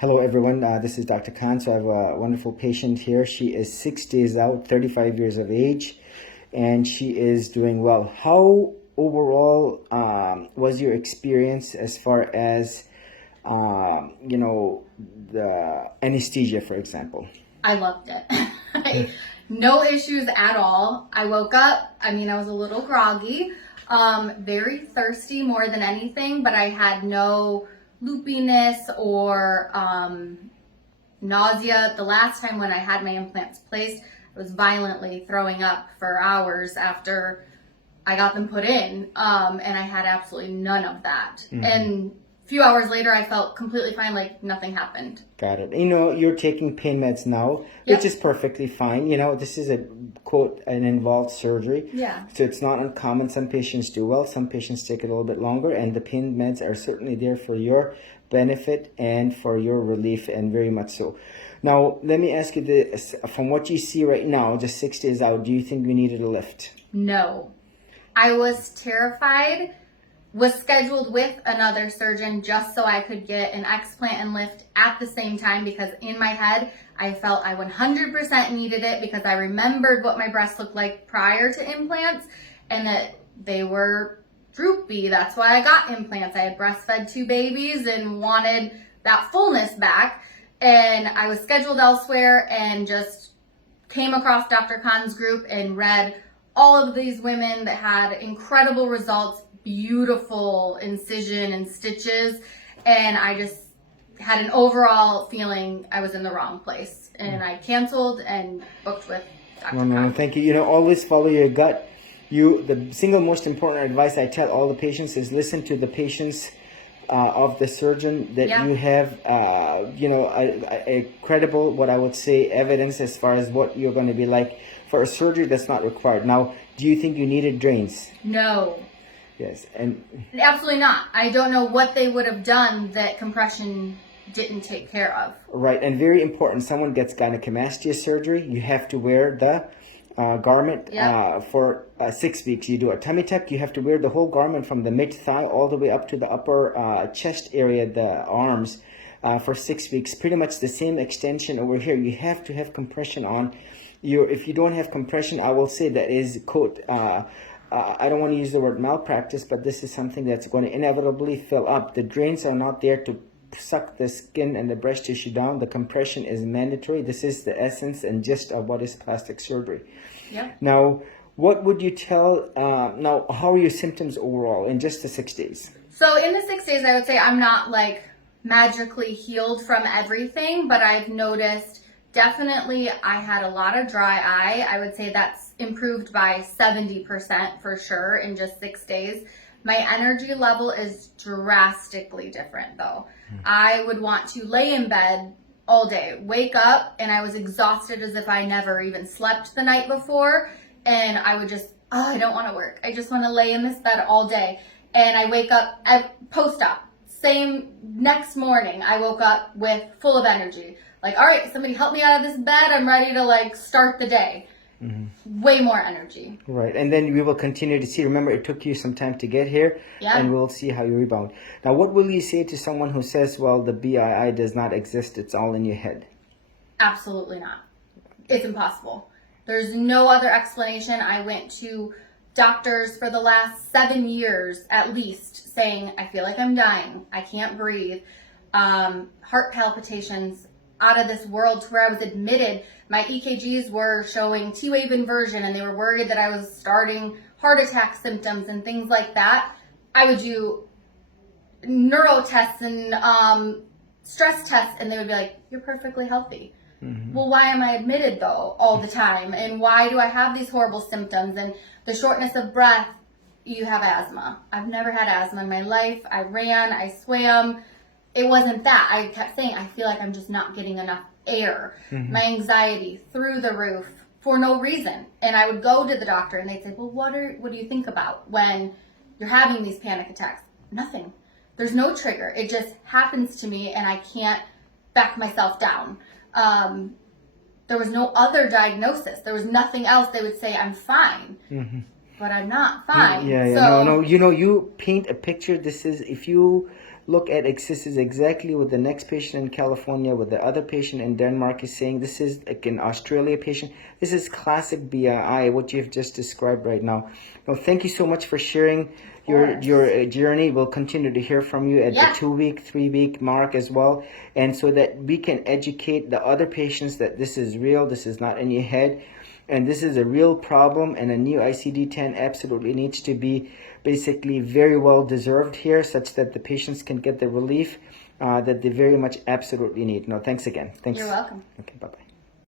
Hello everyone, this is Dr. Khan. So I have a wonderful patient here. She is 6 days out, 35 years of age, and she is doing well. How overall was your experience as far as, the anesthesia, for example? I loved it. No issues at all. I woke up, I was a little groggy, very thirsty more than anything, but I had no loopiness or nausea. The last time when I had my implants placed, I was violently throwing up for hours after I got them put in, and I had absolutely none of that. Mm-hmm. And a few hours later, I felt completely fine, like nothing happened. Got it. You're taking pain meds now, Yep. which is perfectly fine. This is an involved surgery. Yeah. So it's not uncommon. Some patients do well. Some patients take it a little bit longer. And the pain meds are certainly there for your benefit and for your relief, and very much so. Now, let me ask you this. From what you see right now, just 6 days out, do you think you needed a lift? No. I was terrified. Was scheduled with another surgeon just so I could get an explant and lift at the same time, because in my head I felt I 100% needed it, because I remembered what my breasts looked like prior to implants and that they were droopy. That's why I got implants. I had breastfed 2 babies and wanted that fullness back, and I was scheduled elsewhere and just came across Dr. Khan's group and read all of these women that had incredible results, beautiful incision and stitches, and I just had an overall feeling I was in the wrong place, and I canceled and booked with Dr. Khan. Thank you. Always follow your gut. The single most important advice I tell all the patients is listen to the patients of the surgeon, that Yeah. you have a credible, what I would say, evidence as far as what you're going to be like for a surgery that's not required. Now, do you think you needed drains? No. Yes, and Absolutely not. I don't know what they would have done that compression didn't take care of. right, and very important, someone gets gynecomastia surgery, you have to wear the garment for 6 weeks. You do a tummy tuck, you have to wear the whole garment from the mid-thigh all the way up to the upper chest area, the arms, for 6 weeks. Pretty much the same extension over here. You have to have compression on. If you don't have compression, I will say that is, quote, I don't want to use the word malpractice, but this is something that's going to inevitably fill up. The drains are not there to suck the skin and the breast tissue down. The compression is mandatory. This is the essence and gist of what is plastic surgery. Yeah. Now, what would you tell, how are your symptoms overall in just the 6 days? So in the 6 days, I would say I'm not like magically healed from everything, but I've noticed definitely I had a lot of dry eye. I would say that's improved by 70% for sure in just 6 days. My energy level is drastically different though. I would want to lay in bed all day, wake up, and I was exhausted as if I never even slept the night before. And I would just, I don't want to work. I just want to lay in this bed all day. And I wake up at post-op. Same next morning, I woke up with full of energy. Like, all right, somebody help me out of this bed. I'm ready to start the day. Mm-hmm. Way more energy. Right, and then we will continue to see. Remember, it took you some time to get here, and we'll see how you rebound. Now, what will you say to someone who says, well, the BII does not exist, it's all in your head? Absolutely not. It's impossible. There's no other explanation. I went to doctors for the last 7 years at least saying, I feel like I'm dying. I can't breathe. Heart palpitations out of this world, to where I was admitted. My EKGs were showing T-wave inversion, and they were worried that I was starting heart attack symptoms and things like that. I would do neuro tests and stress tests, and they would be like, you're perfectly healthy. Mm-hmm. Well, why am I admitted though all the time? And why do I have these horrible symptoms and the shortness of breath? You have asthma. I've never had asthma in my life. I ran, I swam. It wasn't that. I kept saying, I feel like I'm just not getting enough air. Mm-hmm. My anxiety through the roof for no reason. And I would go to the doctor and they'd say, well, what do you think about when you're having these panic attacks? Nothing. There's no trigger. It just happens to me and I can't back myself down. There was no other diagnosis. There was nothing else. They would say, I'm fine. Mm-hmm. But I'm not fine. Yeah. So, No. You paint a picture. This is, if you look at it. This is exactly what the next patient in California, what the other patient in Denmark is saying. This is like an Australia patient. This is classic BII, what you've just described right now. Well, thank you so much for sharing your journey. We'll continue to hear from you at the 2-week, 3-week mark as well, and so that we can educate the other patients that this is real, this is not in your head, and this is a real problem, and a new ICD-10 absolutely needs to be basically very well deserved here, such that the patients can get the relief that they very much absolutely need. No, thanks again. Thanks. You're welcome. Okay, bye-bye.